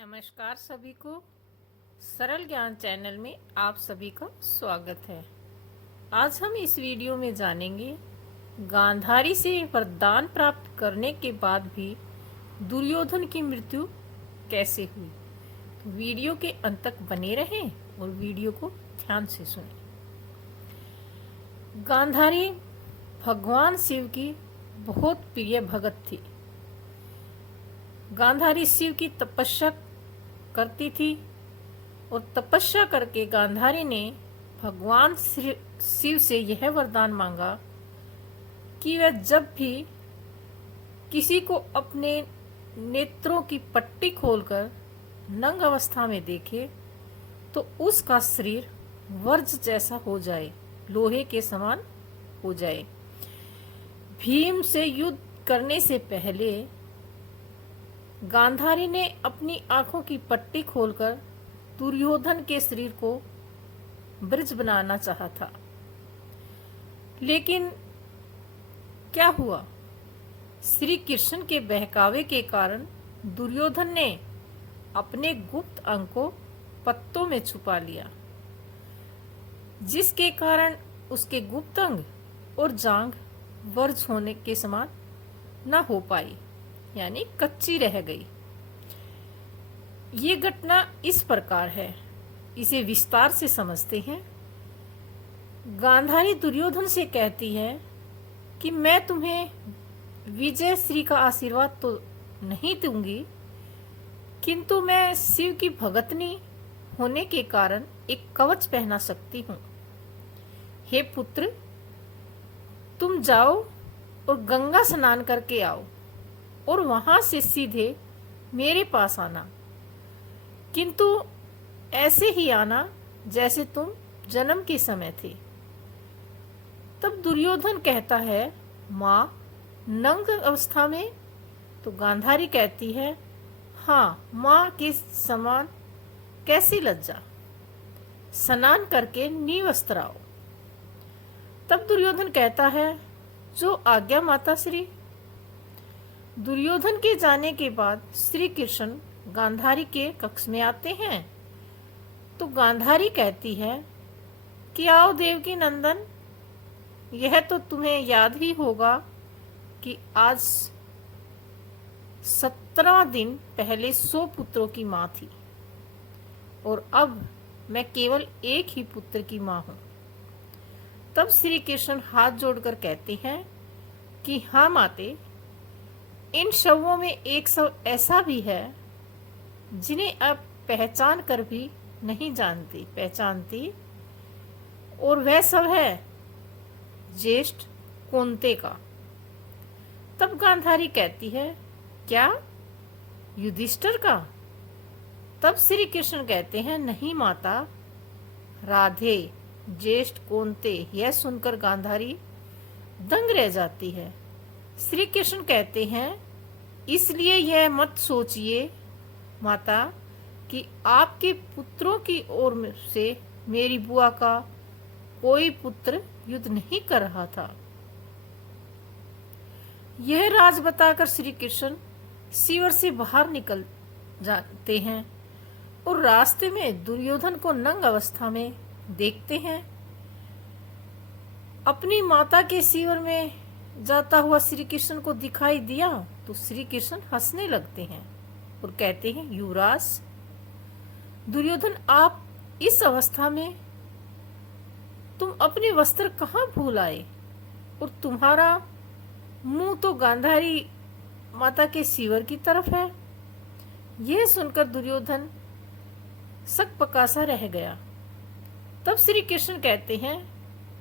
नमस्कार सभी को। सरल ज्ञान चैनल में आप सभी का स्वागत है। आज हम इस वीडियो में जानेंगे गांधारी से वरदान प्राप्त करने के बाद भी दुर्योधन की मृत्यु कैसे हुई। तो वीडियो के अंत तक बने रहें और वीडियो को ध्यान से सुनें। गांधारी भगवान शिव की बहुत प्रिय भगत थी। गांधारी शिव की तपस्या करती थी और तपस्या करके गांधारी ने भगवान शिव से यह वरदान मांगा कि वह जब भी किसी को अपने नेत्रों की पट्टी खोलकर नंग अवस्था में देखे तो उसका शरीर वज्र जैसा हो जाए, लोहे के समान हो जाए। भीम से युद्ध करने से पहले गांधारी ने अपनी आंखों की पट्टी खोलकर दुर्योधन के शरीर को ब्रज बनाना चाहा था, लेकिन क्या हुआ? श्री कृष्ण के बहकावे के कारण दुर्योधन ने अपने गुप्त अंग को पत्तों में छुपा लिया, जिसके कारण उसके गुप्त अंग और जांघ वज्र होने के समान न हो पाई, यानी कच्ची रह गई। ये घटना इस प्रकार है, इसे विस्तार से समझते हैं। गांधारी दुर्योधन से कहती है कि मैं तुम्हें विजय श्री का आशीर्वाद तो नहीं दूंगी, किंतु मैं शिव की भगतनी होने के कारण एक कवच पहना सकती हूँ। हे पुत्र, तुम जाओ और गंगा स्नान करके आओ और वहां से सीधे मेरे पास आना, किंतु ऐसे ही आना जैसे तुम जन्म के समय थे। तब दुर्योधन कहता है, माँ, नंग अवस्था में? तो गांधारी कहती है, हाँ, माँ के समान कैसी लज्जा, स्नान करके निवस्त्र आओ। तब दुर्योधन कहता है, जो आज्ञा माता श्री। दुर्योधन के जाने के बाद श्री कृष्ण गांधारी के कक्ष में आते हैं तो गांधारी कहती है कि आओ देवकी नंदन, यह तो तुम्हें याद ही होगा कि आज 17 दिन पहले 100 पुत्रों की माँ थी और अब मैं केवल एक ही पुत्र की माँ हूँ। तब श्री कृष्ण हाथ जोड़कर कहते हैं कि हाँ माते, इन शवों में एक शव ऐसा भी है जिन्हें अब पहचान कर भी नहीं पहचानती, और वह सब है ज्येष्ठ कुंती का। तब गांधारी कहती है, क्या युधिष्ठिर का? तब श्री कृष्ण कहते हैं, नहीं माता, राधे, ज्येष्ठ कुंती। यह सुनकर गांधारी दंग रह जाती है। श्री कृष्ण कहते हैं, इसलिए यह मत सोचिए माता कि आपके पुत्रों की ओर से मेरी बुआ का कोई पुत्र युद्ध नहीं कर रहा था। यह राज बताकर श्री कृष्ण शिविर से बाहर निकल जाते हैं और रास्ते में दुर्योधन को नंग अवस्था में देखते हैं। अपनी माता के शिविर में जाता हुआ श्री कृष्ण को दिखाई दिया तो श्री कृष्ण हंसने लगते हैं और कहते हैं, युवराज दुर्योधन, आप इस अवस्था में तुम अपने वस्त्र कहाँ भूल आए और तुम्हारा मुंह तो गांधारी माता के शिविर की तरफ है। यह सुनकर दुर्योधन सकपकासा रह गया। तब श्री कृष्ण कहते हैं,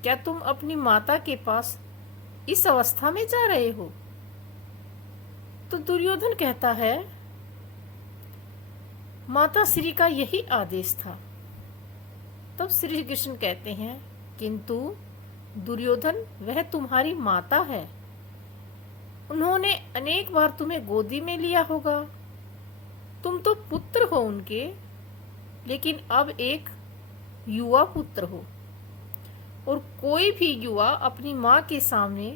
क्या तुम अपनी माता के पास इस अवस्था में जा रहे हो? तो दुर्योधन कहता है, माता श्री का यही आदेश था। तब श्री कृष्ण कहते हैं, किंतु दुर्योधन, वह तुम्हारी माता है, उन्होंने अनेक बार तुम्हें गोदी में लिया होगा, तुम तो पुत्र हो उनके, लेकिन अब एक युवा पुत्र हो और कोई भी युवा अपनी माँ के सामने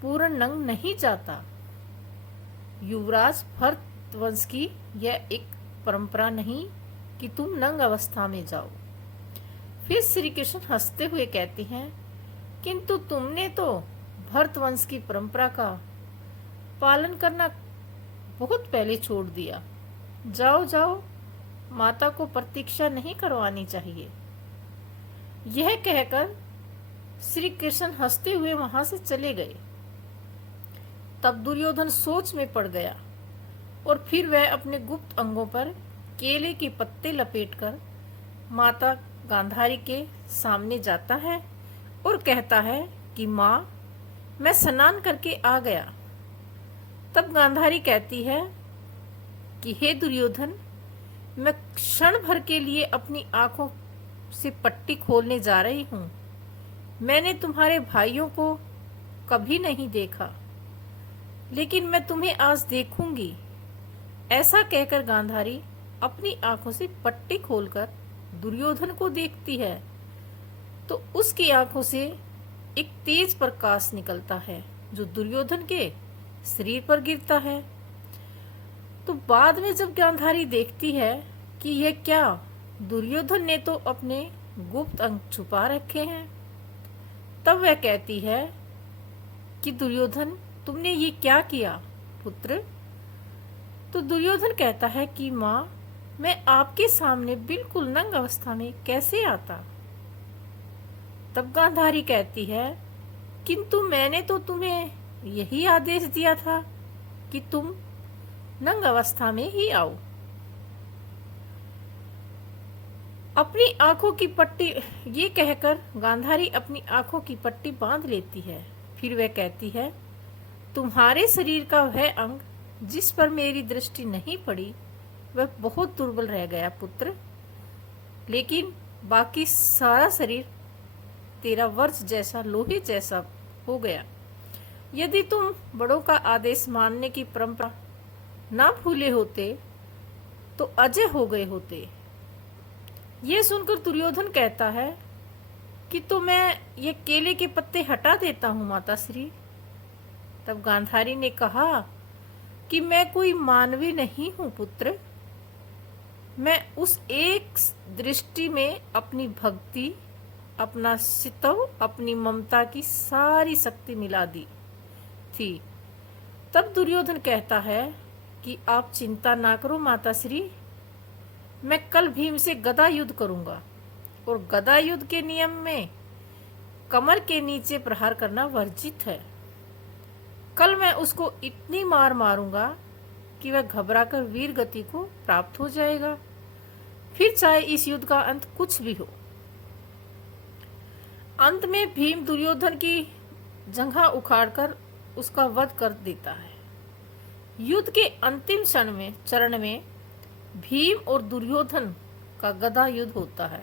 पूर्ण नंग नहीं जाता। युवराज भरत वंश की यह एक परंपरा नहीं कि तुम नंग अवस्था में जाओ। फिर श्री कृष्ण हंसते हुए कहते हैं, किंतु तुमने तो भरत वंश की परंपरा का पालन करना बहुत पहले छोड़ दिया। जाओ जाओ, माता को प्रतीक्षा नहीं करवानी चाहिए। यह कहकर श्री कृष्ण हंसते हुए वहां से चले गए। तब दुर्योधन सोच में पड़ गया और फिर वह अपने गुप्त अंगों पर केले के पत्ते लपेटकर माता गांधारी के सामने जाता है और कहता है कि माँ, मैं स्नान करके आ गया। तब गांधारी कहती है कि हे दुर्योधन, मैं क्षण भर के लिए अपनी आंखों से पट्टी खोलने जा रही हूँ। मैंने तुम्हारे भाइयों को कभी नहीं देखा, लेकिन मैं तुम्हें आज देखूंगी। ऐसा कहकर गांधारी अपनी आंखों से पट्टी खोलकर दुर्योधन को देखती है तो उसकी आंखों से एक तेज प्रकाश निकलता है जो दुर्योधन के शरीर पर गिरता है। तो बाद में जब गांधारी देखती है कि यह क्या, दुर्योधन ने तो अपने गुप्त अंग छुपा रखे हैं, तब वह कहती है कि दुर्योधन, तुमने ये क्या किया पुत्र? तो दुर्योधन कहता है कि माँ, मैं आपके सामने बिल्कुल नंग अवस्था में कैसे आता? तब गांधारी कहती है, किंतु मैंने तो तुम्हें यही आदेश दिया था कि तुम नंग अवस्था में ही आओ। अपनी आंखों की पट्टी, ये कहकर गांधारी अपनी आंखों की पट्टी बांध लेती है। फिर वह कहती है, तुम्हारे शरीर का वह अंग जिस पर मेरी दृष्टि नहीं पड़ी वह बहुत दुर्बल रह गया पुत्र, लेकिन बाकी सारा शरीर तेरा वज्र जैसा, लोहे जैसा हो गया। यदि तुम बड़ों का आदेश मानने की परंपरा ना भूले होते तो अजय हो गए होते। यह सुनकर दुर्योधन कहता है कि तो मैं ये केले के पत्ते हटा देता हूँ माताश्री। तब गांधारी ने कहा कि मैं कोई मानवी नहीं हूँ पुत्र, मैं उस एक दृष्टि में अपनी भक्ति, अपना सितव, अपनी ममता की सारी शक्ति मिला दी थी। तब दुर्योधन कहता है कि आप चिंता ना करो माताश्री, मैं कल भीम से गदा युद्ध करूंगा और गदा युद्ध के नियम में कमर के नीचे प्रहार करना वर्जित है। कल मैं उसको इतनी मार मारूंगा कि वह घबराकर वीर गति को प्राप्त हो जाएगा, फिर चाहे इस युद्ध का अंत कुछ भी हो। अंत में भीम दुर्योधन की जंघा उखाड़कर उसका वध कर देता है। युद्ध के अंतिम चरण में भीम और दुर्योधन का गदा युद्ध होता है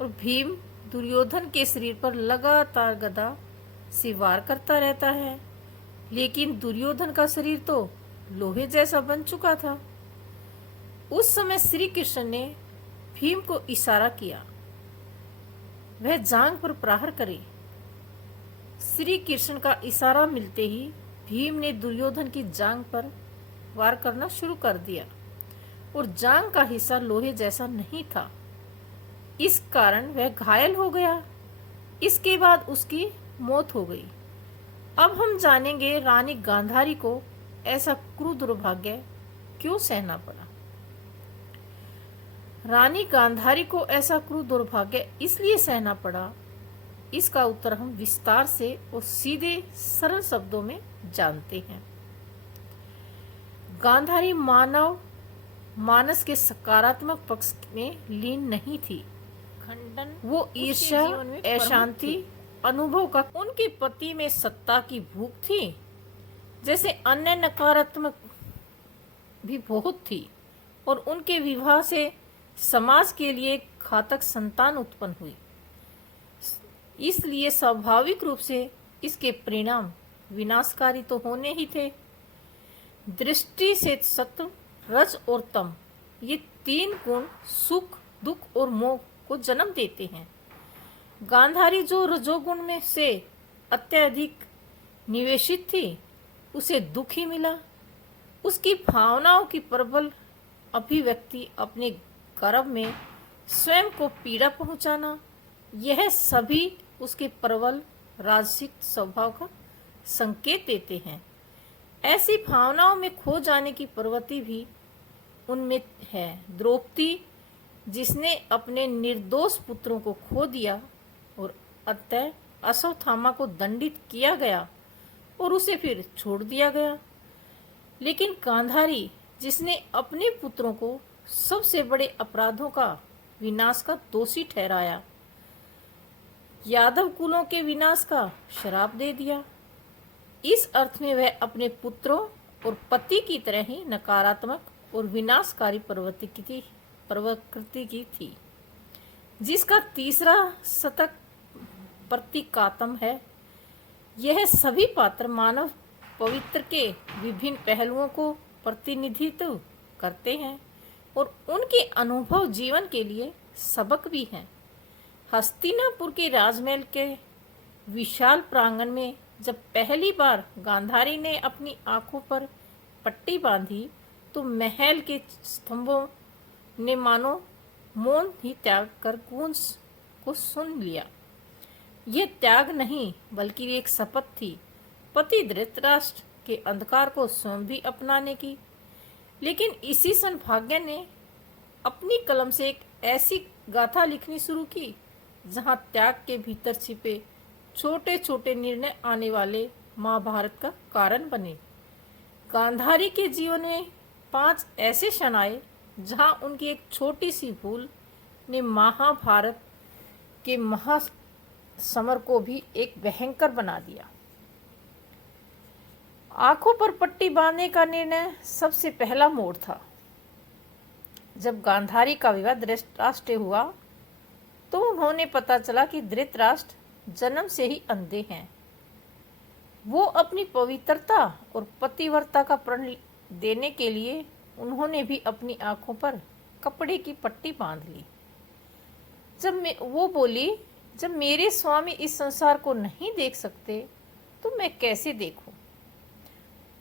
और भीम दुर्योधन के शरीर पर लगातार गदा से वार करता रहता है, लेकिन दुर्योधन का शरीर तो लोहे जैसा बन चुका था। उस समय श्री कृष्ण ने भीम को इशारा किया वह जांग पर प्रहार करे। श्री कृष्ण का इशारा मिलते ही भीम ने दुर्योधन की जांग पर वार करना शुरू कर दिया और जांग का हिस्सा लोहे जैसा नहीं था, इस कारण वह घायल हो गया। इसके बाद उसकी मौत हो गई। अब हम जानेंगे रानी गांधारी को ऐसा क्रूर दुर्भाग्य क्यों सहना पड़ा। रानी गांधारी को ऐसा क्रूर दुर्भाग्य इसलिए सहना पड़ा, इसका उत्तर हम विस्तार से और सीधे सरल शब्दों में जानते हैं। गांधारी मानव मानस के सकारात्मक पक्ष में लीन नहीं थी। खंडन, वो ईर्ष्या, अशांति अनुभव का उनके पति में सत्ता की भूख थी, जैसे अन्य नकारात्मक भी बहुत थी और उनके विवाह से समाज के लिए घातक संतान उत्पन्न हुई। इसलिए स्वाभाविक रूप से इसके परिणाम विनाशकारी तो होने ही थे। दृष्टि से सत्व, रज और तम, ये तीन गुण सुख, दुख और मोह को जन्म देते हैं। गांधारी जो रजोगुण में से अत्यधिक निवेशित थी, उसे दुख ही मिला। उसकी भावनाओं की प्रबल अभिव्यक्ति अपने गर्भ में स्वयं को पीड़ा पहुंचाना, यह सभी उसके प्रबल राजसिक स्वभाव का संकेत देते हैं। ऐसी भावनाओं में खो जाने की प्रवृत्ति भी उनमें है। द्रौपदी, जिसने अपने निर्दोष पुत्रों को खो दिया और अतः अश्वत्थामा को दंडित किया गया और उसे फिर छोड़ दिया गया, लेकिन गांधारी, जिसने अपने पुत्रों को सबसे बड़े अपराधों का विनाश का दोषी ठहराया, यादव कुलों के विनाश का श्राप दे दिया, इस अर्थ में वह अपने पुत्रों और पति की तरह ही नकारात्मक और विनाशकारी प्रवृत्ति की थी, जिसका तीसरा शतक प्रतीकात्मक है। यह सभी पात्र मानव पवित्र के विभिन्न पहलुओं को प्रतिनिधित्व करते हैं और उनके अनुभव जीवन के लिए सबक भी हैं। हस्तिनापुर के राजमहल के विशाल प्रांगण में जब पहली बार गांधारी ने अपनी आंखों पर पट्टी बांधी तो महल के स्तंभों ने मानो मौन ही त्याग कर गूंज को सुन लिया। यह त्याग नहीं बल्कि एक शपथ थी, पति धृतराष्ट्र के अंधकार को स्वयं भी अपनाने की। लेकिन इसी क्षण भाग्य ने अपनी कलम से एक ऐसी गाथा लिखनी शुरू की जहां त्याग के भीतर छिपे छोटे छोटे निर्णय आने वाले महाभारत का कारण बने। गांधारी के जीवन में 5 ऐसे क्षण आए जहां उनकी एक छोटी सी भूल ने महाभारत के महासमर को भी एक भयंकर बना दिया। आंखों पर पट्टी बांधने का निर्णय सबसे पहला मोड़ था। जब गांधारी का विवाह धृतराष्ट्र से हुआ तो उन्होंने पता चला कि धृतराष्ट्र जन्म से ही अंधे हैं। वो अपनी पवित्रता और पतिव्रता का प्रण देने के लिए उन्होंने भी अपनी आंखों पर कपड़े की पट्टी बांध ली। वो बोली, जब मेरे स्वामी इस संसार को नहीं देख सकते तो मैं कैसे देखूं?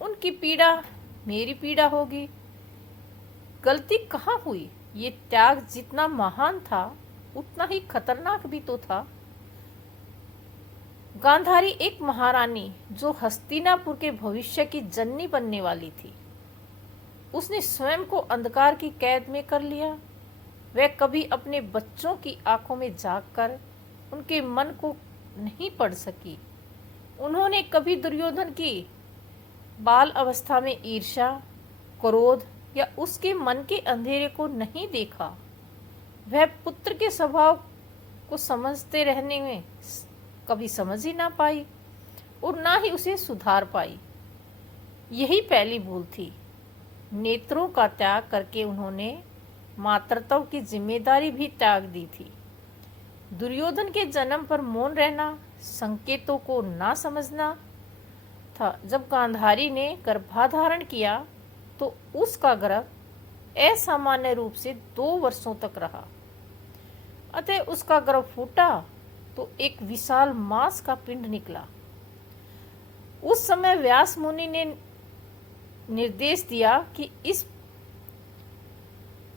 उनकी पीड़ा मेरी पीड़ा होगी। गलती कहाँ हुई? ये त्याग जितना महान था उतना ही खतरनाक भी तो था। गांधारी एक महारानी जो हस्तिनापुर के भविष्य की जननी बनने वाली थी, उसने स्वयं को अंधकार की कैद में कर लिया। वह कभी अपने बच्चों की आंखों में झांककर उनके मन को नहीं पढ़ सकी। उन्होंने कभी दुर्योधन की बाल अवस्था में ईर्ष्या, क्रोध या उसके मन के अंधेरे को नहीं देखा। वह पुत्र के स्वभाव को समझते रहने में कभी समझ ही ना पाई और ना ही उसे सुधार पाई। यही पहली भूल थी। नेत्रों का त्याग करके उन्होंने मातृत्व की जिम्मेदारी भी त्याग दी थी। दुर्योधन के जन्म पर मौन रहना, संकेतों को ना समझना था। जब गांधारी ने गर्भाधारण किया तो उसका गर्भ असामान्य रूप से 2 वर्षों तक रहा। अतः उसका गर्भ फूटा तो एक विशाल मांस का पिंड निकला। उस समय व्यास मुनि ने निर्देश दिया कि इस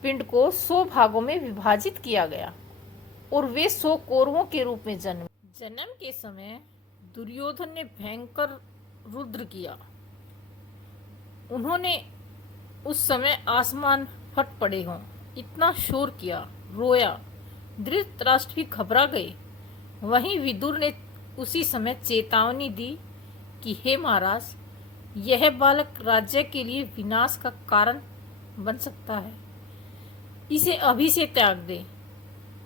पिंड को 100 भागों में विभाजित किया गया और वे 100 कौरवों के रूप में जन्म के समय दुर्योधन ने भयंकर रुद्र किया। उन्होंने उस समय आसमान फट पड़े हों, इतना शोर किया, रोया। धृतराष्ट्र भी घबरा गए। वहीं विदुर ने उसी समय चेतावनी दी कि हे महाराज, यह बालक राज्य के लिए विनाश का कारण बन सकता है, इसे अभी से त्याग दे।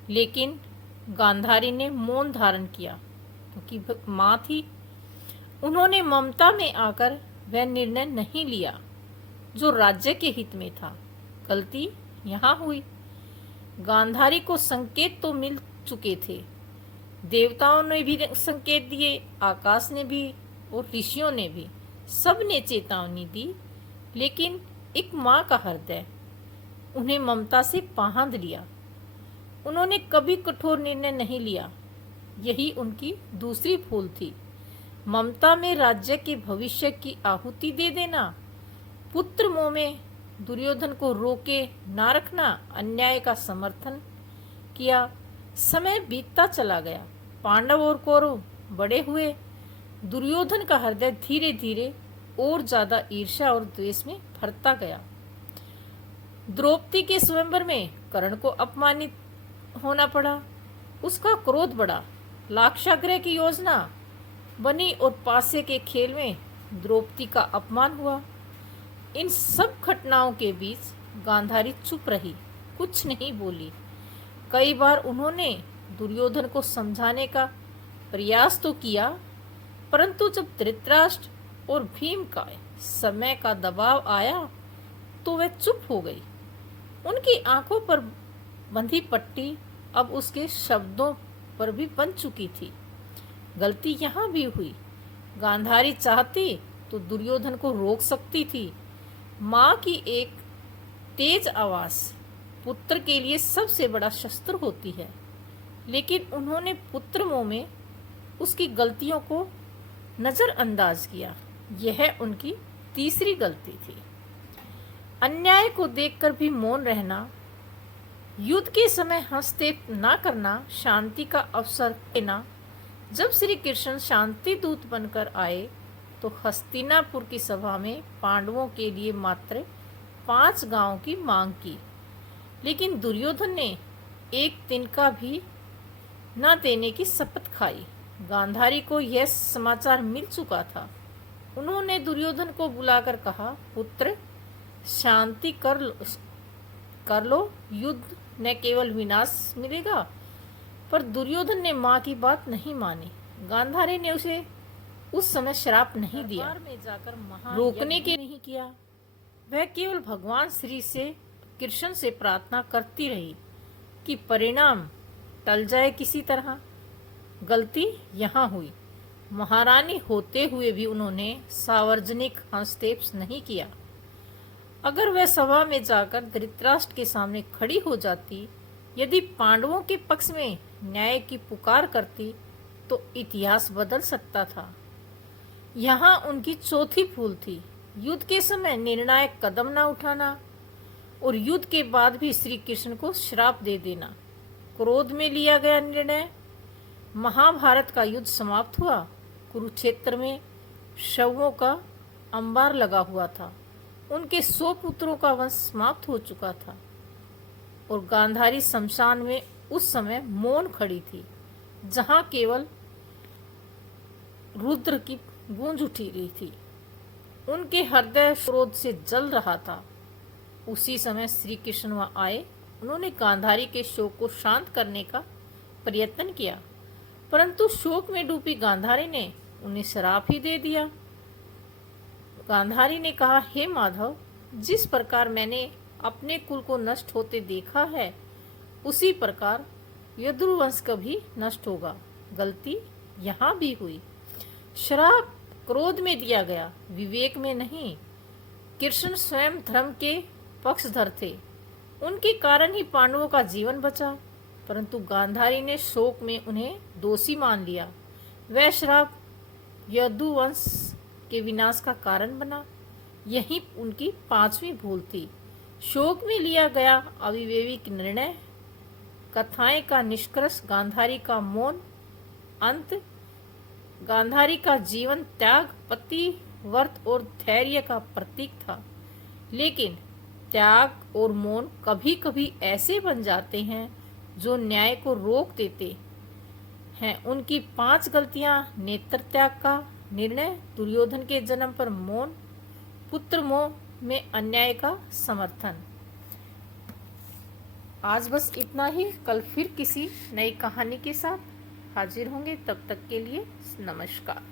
लेकिन गांधारी ने मौन धारण किया क्योंकि मां थी। उन्होंने ममता में आकर वह निर्णय नहीं लिया जो राज्य के हित में था। गलती यहाँ हुई। गांधारी को संकेत तो मिल चुके थे, देवताओं ने भी संकेत दिए, आकाश ने भी और ऋषियों ने भी, सब ने चेतावनी दी, लेकिन एक माँ का हृदय उन्हें ममता से बांध लिया। उन्होंने कभी कठोर निर्णय नहीं लिया। यही उनकी दूसरी भूल थी। ममता में राज्य के भविष्य की आहुति दे देना, पुत्र मोह में दुर्योधन को रोके ना रखना, अन्याय का समर्थन किया। समय बीतता चला गया, पांडव और कौरव बड़े हुए। दुर्योधन का हृदय धीरे धीरे और ज्यादा ईर्ष्या और द्वेष में भरता गया। द्रौपदी के स्वयंवर में कर्ण को अपमानित होना पड़ा, उसका क्रोध बढ़ा। लाक्षागृह की योजना बनी और पासे के खेल में द्रौपदी का अपमान हुआ। इन सब घटनाओं के बीच गांधारी चुप रही, कुछ नहीं बोली। कई बार उन्होंने दुर्योधन को समझाने का प्रयास तो किया, परंतु जब धृतराष्ट्र और भीम का समय का दबाव आया तो वह चुप हो गई। उनकी आंखों पर बंधी पट्टी अब उसके शब्दों पर भी बन चुकी थी। गलती यहाँ भी हुई। गांधारी चाहती तो दुर्योधन को रोक सकती थी। माँ की एक तेज आवाज पुत्र के लिए सबसे बड़ा शस्त्र होती है, लेकिन उन्होंने पुत्र मोह में उसकी गलतियों को नजरअंदाज किया। यह उनकी तीसरी गलती थी। अन्याय को देखकर भी मौन रहना, युद्ध के समय हस्तक्षेप न करना, शांति का अवसर देना। जब श्री कृष्ण शांति दूत बनकर आए तो हस्तिनापुर की सभा में पांडवों के लिए मात्र 5 गांवों की मांग की, लेकिन दुर्योधन ने एक तिनका भी न देने की शपथ खाई। गांधारी को यह समाचार मिल चुका था। उन्होंने दुर्योधन को बुलाकर कहा, पुत्र, शांति कर लो, युद्ध न केवल विनाश मिलेगा। पर दुर्योधन ने माँ की बात नहीं मानी। गांधारी ने उसे उस समय श्राप नहीं दिया, में जाकर रोकने के नहीं किया। वह केवल भगवान श्री से कृष्ण से प्रार्थना करती रही कि परिणाम टल जाए किसी तरह। गलती यहाँ हुई। महारानी होते हुए भी उन्होंने सार्वजनिक हस्तक्षेप नहीं किया। अगर वह सभा में जाकर धृतराष्ट्र के सामने खड़ी हो जाती, यदि पांडवों के पक्ष में न्याय की पुकार करती, तो इतिहास बदल सकता था। यहाँ उनकी चौथी भूल थी, युद्ध के समय निर्णायक कदम न उठाना और युद्ध के बाद भी श्री कृष्ण को श्राप दे देना। क्रोध में लिया गया निर्णय। महाभारत का युद्ध समाप्त हुआ। कुरुक्षेत्र में शवों का अंबार लगा हुआ था। उनके 100 पुत्रों का वंश समाप्त हो चुका था और गांधारी शमशान में उस समय मौन खड़ी थी, जहां केवल रुद्र की गूंज उठी रही थी। उनके हृदय क्रोध से जल रहा था। उसी समय श्री कृष्ण वहां आए। उन्होंने गांधारी के शोक को शांत करने का प्रयत्न किया, परंतु शोक में डूबी गांधारी ने उन्हें श्राप ही दे दिया। गांधारी ने कहा, हे माधव, जिस प्रकार मैंने अपने कुल को नष्ट होते देखा है, उसी प्रकार यदुवंश कभी नष्ट होगा। गलती यहाँ भी हुई। श्राप क्रोध में दिया गया, विवेक में नहीं। कृष्ण स्वयं धर्म के पक्षधर थे। उनके कारण ही पांडवों का जीवन बचा, परंतु गांधारी ने शोक में उन्हें दोषी मान लिया। वह श्राप यदुवंश के विनाश का कारण बना। यही उनकी 5वीं भूल थी। शोक में लिया गया अविवेकी निर्णय। कथाएं का निष्कर्ष गांधारी का मौन। अंत, गांधारी का जीवन त्याग, पति, व्रत और धैर्य का प्रतीक था। लेकिन त्याग और मौन कभी कभी ऐसे बन जाते हैं जो न्याय को रोक देते हैं। उनकी 5 गलतियां: नेत्र त्याग का निर्णय, दुर्योधन के जन्म पर मौन, पुत्र मोह में अन्याय का समर्थन। आज बस इतना ही। कल फिर किसी नई कहानी के साथ हाजिर होंगे। तब तक के लिए नमस्कार।